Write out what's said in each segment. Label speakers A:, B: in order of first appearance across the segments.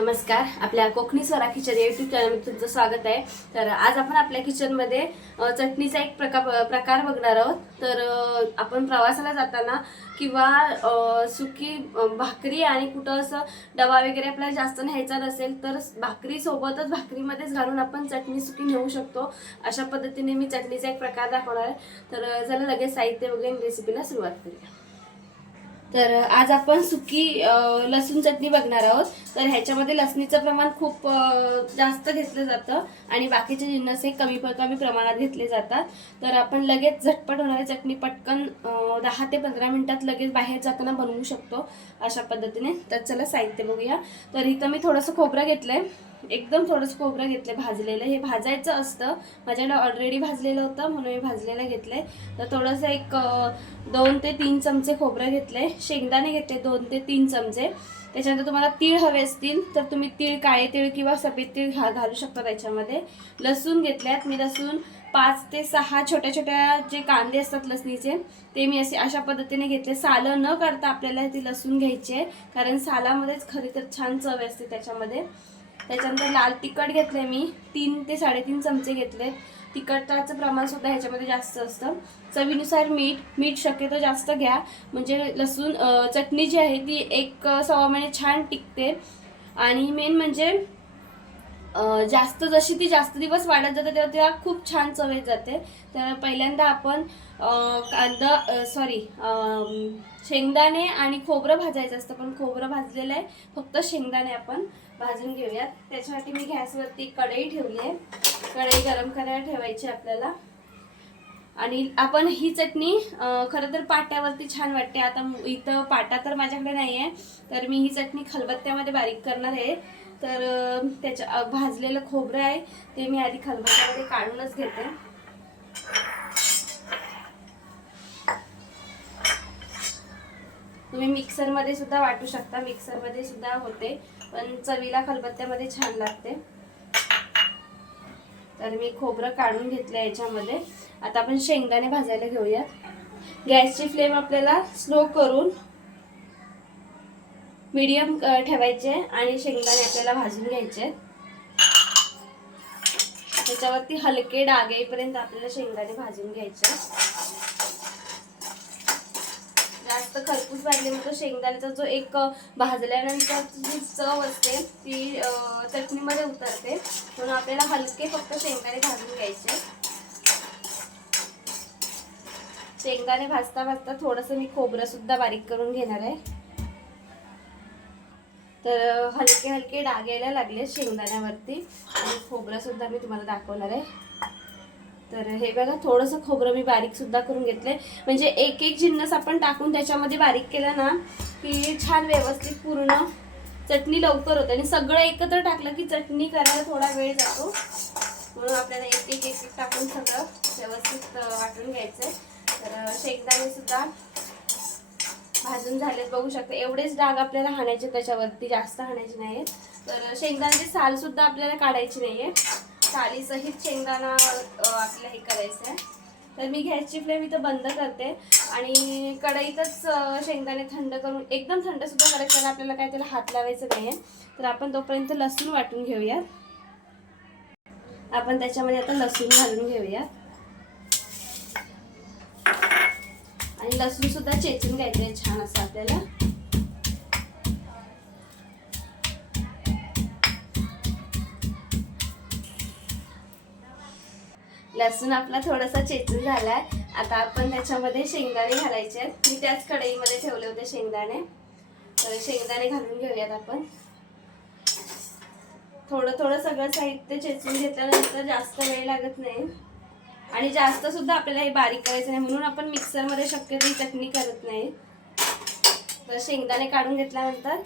A: नमस्कार. आपल्या कोकणी स्वरा किचन या युट्यूब चॅनलमध्ये तुमचं स्वागत आहे. तर आज आपण आपल्या किचनमध्ये चटणीचा एक प्रकार प्रकार बघणार आहोत. तर आपण प्रवासाला जाताना किंवा सुकी भाकरी आणि कुठं असं डबा वगैरे आपल्याला जास्त न्यायचा नसेल तर भाकरीसोबतच भाकरीमध्येच घालून आपण चटणी सुकी नेऊ शकतो. अशा पद्धतीने मी चटणीचा एक प्रकार दाखवणार आहे. तर अ, चला लगेच साहित्य वगैरे रेसिपीला सुरुवात करूया. तर आज आपण सुकी लसूण चटणी बघणार आहोत. तर ह्याच्यामध्ये लसणीचं प्रमाण खूप जास्त घेतलं जातं आणि बाकीचे जिन्नस हे कमी कमी प्रमाणात घेतले जातात. तर आपण लगेच झटपट होणारी चटणी पटकन दहा ते पंधरा मिनिटात लगेच बाहेर जाताना बनवू शकतो अशा पद्धतीने. तर चला साहित्य बघूया. तर इथं मी थोडंसं खोबरं घेतलं आहे एकदम थोडंसं खोबरं घेतलं भाजलेलं. हे भाजायचं असतं. माझ्याकडे ऑलरेडी भाजलेलं होतं म्हणून मी भाजलेलं घेतलं आहे तर थोडंसं एक दोन ते तीन चमचे खोबरं घेतले. शेंगदाणे घेतले दोन ते तीन चमचे. त्याच्यानंतर तुम्हाला तीळ हवे असतील तर तुम्ही तीळ काळे तीळ किंवा सफेद तीळ घा घालू शकता त्याच्यामध्ये. लसूण घेतल्यात मी लसूण. पाच ते सहा छोट्या छोट्या जे कांदे असतात लसणीचे ते मी असे अशा पद्धतीने घेतले. सालं न करता आपल्याला ती लसूण घ्यायची आहे कारण सालामध्येच खरी तर छान चव असते त्याच्यामध्ये. त्याच्यानंतर लाल तिखट घेतले मी. तीन ते साडेतीन चमचे घेतले तिखटाचं प्रमाण सुद्धा ह्याच्यामध्ये जास्त असतं. चवीनुसार मीठ मीठ शक्यतो जास्त घ्या. म्हणजे लसूण चटणी जी आहे ती एक सव्वा महिने छान टिकते. आणि मेन म्हणजे जास्त जशी ती जास्त दिवस वाढत जाते तेव्हा तेव्हा खूप छान चव येत जाते. तर पहिल्यांदा आपण कांदा सॉरी शेंगदाणे आणि खोबरं भाजायचं असतं. पण खोबरं भाजलेलं आहे. फक्त शेंगदाणे आपण भाजून घेऊयात. त्याच्यासाठी मी गॅसवरती कढई ठेवली आहे. कढई गरम करायला ठेवायची आपल्याला. आणि आपण ही चटणी खरं तर पाट्यावरती छान वाटते. आता इथं पाटा तर माझ्याकडे नाही आहे तर मी ही चटणी खलबत्त्यामध्ये बारीक करणार आहे. तर त्याच्या भाजलेलं खोबरं आहे ते मी आधी खलबत्त्यामध्ये काढूनच घेते. तुम्ही मिक्सरमध्ये सुद्धा वाटू शकता. मिक्सरमध्ये सुद्धा होते. पण चवीला खलबत्त्यामध्ये छान लागते. तर मी खोबरं काढून घेतलं याच्यामध्ये. आता आपण शेंगदाणे भाजायला घेऊया गॅसची फ्लेम आपल्याला स्लो करून मीडियम ठेवायचे आणि शेंगदाणे आपल्याला भाजून घ्यायचे. त्याच्यावरती हलके डाग येईपर्यंत आपल्याला शेंगदाणे भाजून घ्यायचे. जास्त खरपूस भाजले शेंगदाण्याचा जो एक भाजल्यानंतर जी चव असते ती चटणीमध्ये उतरते. म्हणून आपल्याला हलके फक्त शेंगदाणे भाजून घ्यायचे. शेंगदाणे भाजता भाजता थोडंसं मी खोबरं सुद्धा बारीक करून घेणार आहे. तर हलके हलके डाग यायला लागले शेंगदाण्यावरती. आणि खोबरं सुद्धा मी तुम्हाला दाखवणार आहे. तर हे बघा थोडंसं खोबरं मी बारीक सुद्धा करून घेतलंय. म्हणजे एक एक जिन्नस आपण टाकून त्याच्यामध्ये बारीक केलं ना की छान व्यवस्थित पूर्ण चटणी लवकर होते. आणि सगळं एकत्र टाकलं की चटणी करायला थोडा वेळ जातो. म्हणून आपल्याला एक एक एक एक टाकून सगळं व्यवस्थित वाटून वाटून आहे तर शेंगदाणेसुद्धा शेंगदाणे सुद्धा भाजून झालेत बघू शकता. एवढेच डाग आपल्याला हाणायचे त्याच्यावरती जास्त हाणायचे नाहीये तर शेंगदाण्याची सालसुद्धा आपल्याला काढायची नाही आहे सालीसहित शेंगदाणा अं, आपल्याला हे करायचं आहे तर मी गॅसची फ्लेम इथं बंद करते आणि कढईतच शेंगदाणे थंड करून एकदम थंडसुद्धा करायचं कारण आपल्याला काय त्याला हात लावायचं नाही आहे तर आपण तोपर्यंत लसूण वाटून घेऊया आपण त्याच्यामध्ये आता लसूण घालून घेऊया आणि लसूणसुद्धा चेचून घ्यायचं आहे छान असं आपल्याला. लसूण आपला थोडासा चेचून झालाय. आता आपण त्याच्यामध्ये शेंगदाणे घालायचे आहेत. मी त्याच कढईमध्ये ठेवले होते शेंगदाणे. तर शेंगदाणे घालून घेऊयात आपण. थोडं थोडं सगळं साहित्य चेचून घेतल्यानंतर जास्त वेळ लागत नाही. आणि जास्त सुद्धा आपल्याला हे बारीक करायचं नाही. म्हणून आपण मिक्सरमध्ये शक्यतो ही चटणी करत नाही. तर शेंगदाणे काढून घेतल्यानंतर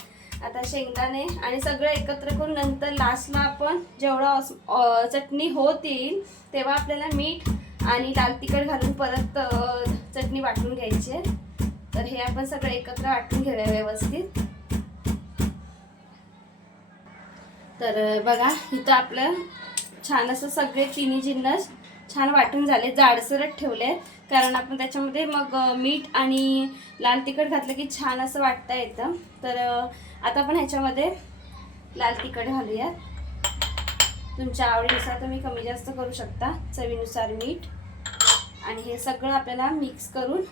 A: आता शेंगदाणे आणि सगळं एकत्र करून नंतर लास्टला आपण जेवढं चटणी होत येईल तेव्हा आपल्याला मीठ आणि लाल तिखट घालून परत चटणी वाटून घ्यायची आहे. तर हे आपण सगळं एकत्र वाटून घेऊया व्यवस्थित. तर बघा इथं आपलं छान असं सगळे तिन्ही जिन्नस छान वाटून झाले जाडसरच ठेवले. कारण आपण त्याच्यामध्ये मग मीठ आणि लाल तिखट घातलं की छान असं वाटता येतं तर आता आपण ह्याच्यामध्ये लाल तिखट घालूयात. तुमच्या आवडीनुसार तुम्ही कमी जास्त करू शकता चवीनुसार मीठ. आणि हे सगळं आपल्याला मिक्स करून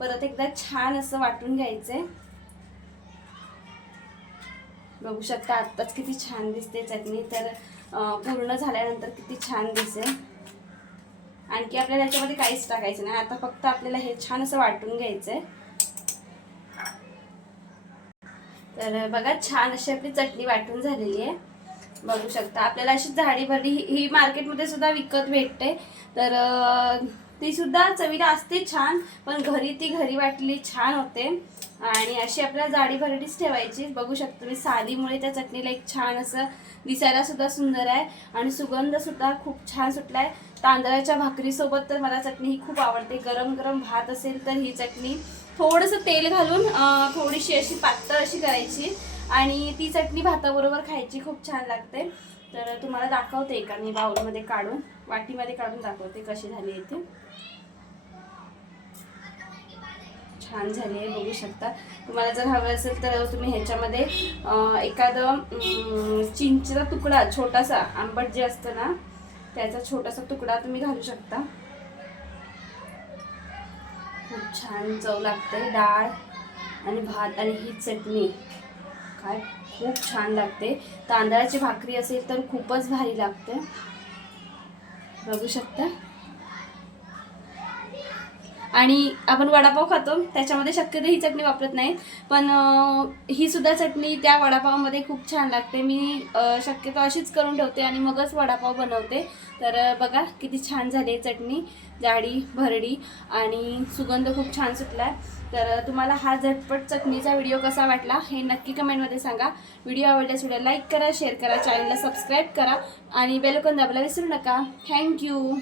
A: परत एकदा छान असं वाटून घ्यायचंय. बघू शकता आत्ताच किती छान दिसते चटणी. तर पूर्ण झाल्यानंतर किती छान दिसेल. आणखी आपल्याला याच्यामध्ये काहीच टाकायचं नाही. आता फक्त आपल्याला हे छान असं वाटून घ्यायचंय. तर बघा छान अशी आपली चटणी वाटून झालेली आहे. बघू शकता. आपल्याला अशी झाडी भरडी ही ही मार्केटमध्ये सुद्धा विकत भेटते. तर ती सुद्धा चवीला असते छान पण घरी ती घरी वाटली छान होते. आणि अशी आपल्याला जाडी भरडीच ठेवायची. बघू शकतो मी सालीमुळे त्या चटणीला एक छान असं दिसायला सुद्धा सुंदर आहे. आणि सुगंध सुद्धा खूप छान सुटलाय. तांदळाच्या भाकरीसोबत तर मला चटणी ही खूप आवडते. गरम गरम भात असेल तर ही चटणी. थोडंसं तेल घालून थोडीशी अशी पातळ अशी करायची. आणि ती चटणी भाताबरोबर खायची खूप छान लागते. तर तुम्हाला दाखवते एका मी बाउलमध्ये काढून वाटीमध्ये काढून दाखवते कशी झाली इथे छान झाली आहे बघू शकता. तुम्हाला जर हवं असेल तर तुम्ही ह्याच्यामध्ये एखादं चिंचचा चिंचेचा तुकडा छोटासा आंबट जे असतं ना त्याचा छोटासा तुकडा तुम्ही घालू शकता. खूप छान चव लागते डाळ आणि भात आणि ही चटणी. काय खूप छान लागते. तांदळाची भाकरी असेल तर खूपच भारी लागते. बघू शकता? आणि आपण वडापाव खातो त्याच्यामध्ये शक्यतो ही चटणी वापरत नाही पण ही सुद्धा चटणी त्या वडापावमध्ये खूप छान लागते. मी शक्यतो अशीच करून ठेवते आणि मगच वडापाव बनवते. तर बघा किती छान झाली आहे चटणी जाडी भरडी आणि सुगंध खूप छान सुटला आहे तर तुम्हाला हा झटपट चटणीचा व्हिडिओ कसा वाटला हे नक्की कमेंटमध्ये सांगा. व्हिडिओ आवडल्यास व्हिडिओ लाईक करा शेअर करा चॅनलला सबस्क्राईब करा आणि बेलकॉन दाबायला विसरू नका. थँक्यू